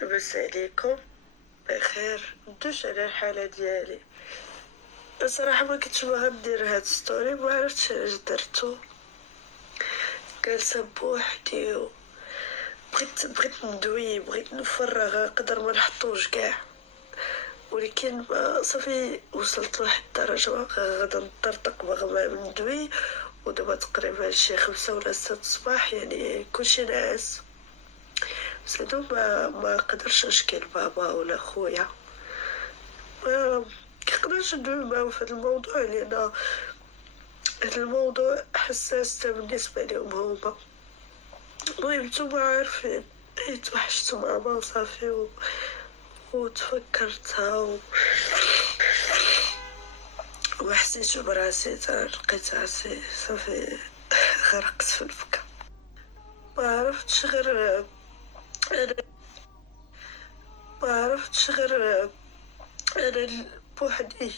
لاباس عليكم؟ بخير. ندوش على الحالة ديالي. بصراحة ما كنتش باغا ندير هاد ستوري، ما عرفتش علاش درتو. جالسة بوحدي و بغيت ندوي، بغيت نفرغ، نقدر ما نحطوش كاع، ولكن صافي وصلت لواحد الدرجة غادا نطرطق باغا ندوي. ودابا تقريبا شي 5 ولا 6 الصباح، يعني كلشي ناعس. سيدو ما قدرش نشكي لبابا ولا خويا، ما كنقدرش ندوي معاهم في هذا الموضوع، لان هذا الموضوع حساس حتى بالنسبه لهم هما. المهم نتوما عارفين، توحشت ماما وصافي وتفكرتها وحسيت براسي، لقيت راسي صافي غرقت في البكا. ما عرفتش غير انا ما عرفتش غير انا بوحدي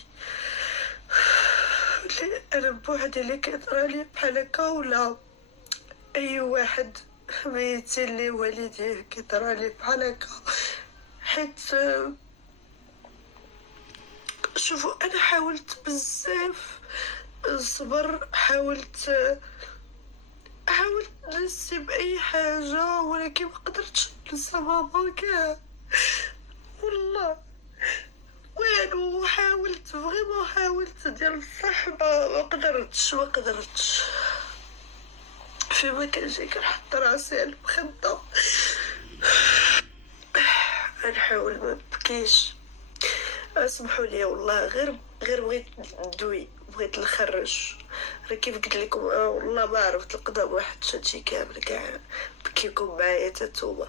انا بوحدي اللي كيطرالي بحال هكا، ولا اي واحد ميتين لي والديه كيطرالي بحال هكا. حيت شوفوا، انا حاولت بزاف نصبر، حاولت ننسي باي حاجه، ولكن ما قدرتش ننسى ماما كاع والله. والو حاولت فريمون، حاولت ديال الصح، ما قدرتش. فيما كنجي كنحط راسي على المخدة نحاول ما نبكيش. اسمحوا لي والله، غير بغيت ندوي، بغيت نخرج. راه كيف قلت لكم، والله ما عرفت نقدر ما نحطش هادشي كامل كاع، بكيكم معايا حتى نتوما.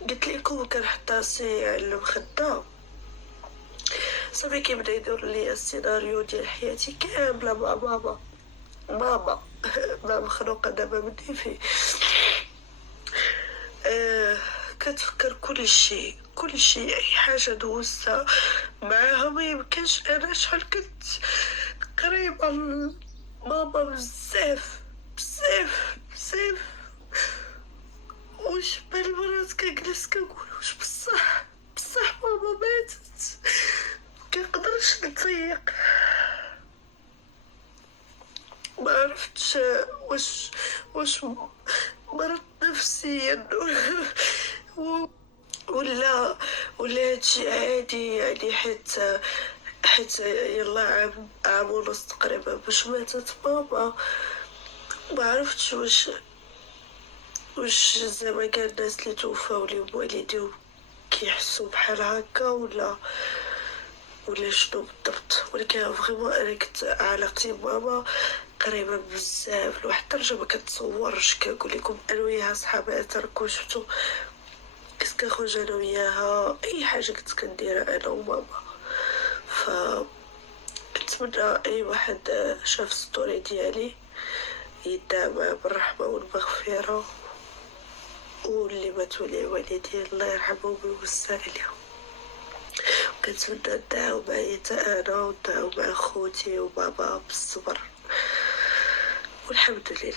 قلت لكم كنحط راسي على المخدة، صافي كيبدا يدور لي السيناريو ديال حياتي كامله مع ماما مع مخلوقه دابا مني فيه. كتفكر كل شيء، اي حاجه دوزتها معاها. ما يمكنش، انا شحال كنت قريبه لماما بزاف بزاف بزاف. واش بالمرات كنجلس كنقول واش بصح ماما ماتت. مكنقدرش نتيق، ما عرفتش واش مرض نفسيا ولا هادشي عادي، يعني حيت يلا عام ونص تقريبا باش ماتت ماما. ما عرفتش واش زعما كاع الناس اللي توفاو ليهم والديهم كيحسوا بحال هكا، ولا شنو بالضبط. ولكن فريمون انا كنت علاقتي بماما قريبه بزاف لواحد الدرجه ما كنتصورش. كنقول لكم انا وياها صحابات، راكم شفتوا كنت كنخرج انا وياها، اي حاجه كنت كنديرها انا وماما. ف كنتمنى اي واحد شاف ستوري ديالي يدعى معاه بالرحمه والمغفره، واللي ماتوا لي والدي الله يرحمهم ويوسع عليهم. كنتمنى ندعاو معايا حتى انا، وندعاو مع خوتي وبابا بالصبر، والحمد لله.